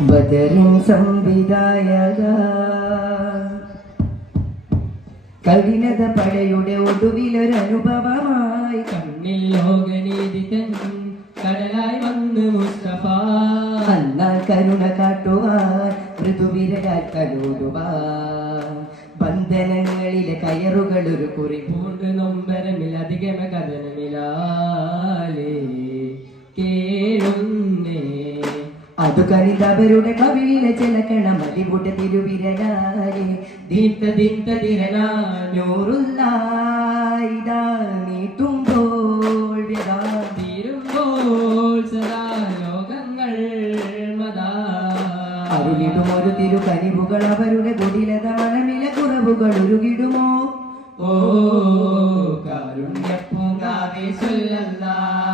ബദറിൻ സംവിധായക കഠിനത പടയുടെ ഒടുവിലൊരനുഭവമായി കണ്ണിൽ ലോകനീതി തൻ കടലായി വന്ന് മുസ്തഫ അന്നാൽ കരുണ കാട്ടുവാൻ മൃദുവിരലാൽ കലോടുവാൻ ബന്ധനങ്ങളിലെ കയറുകൾ ഒരു കുറി പൂണ്ട് നൊമ്പരമിൽ അധികമ കഥനമിലാലേ കേളുന്നേ അതു കനിതവരുടെ കവിളിലെ ചിലക്കണ മതിപൂട്ട തിരുവിരലാലെ ദീപ്ത ദീപ്ത നൂറുല്ലായിതാ നീട്ടുമ്പോൾ വ്യഥാ തീരുമ്പോൾ സദാ ലോകങ്ങൾ മതാ അരുളിടും ഒരു തിരു കനിവുകൾ അവരുടെ കുടിലത മണമിലെ കുറവുകൾ ഉരുകിടുമോ ഓ കാരുണ്യപ്പൂങ്കാവേ സ്വല്ലല്ലാഹ്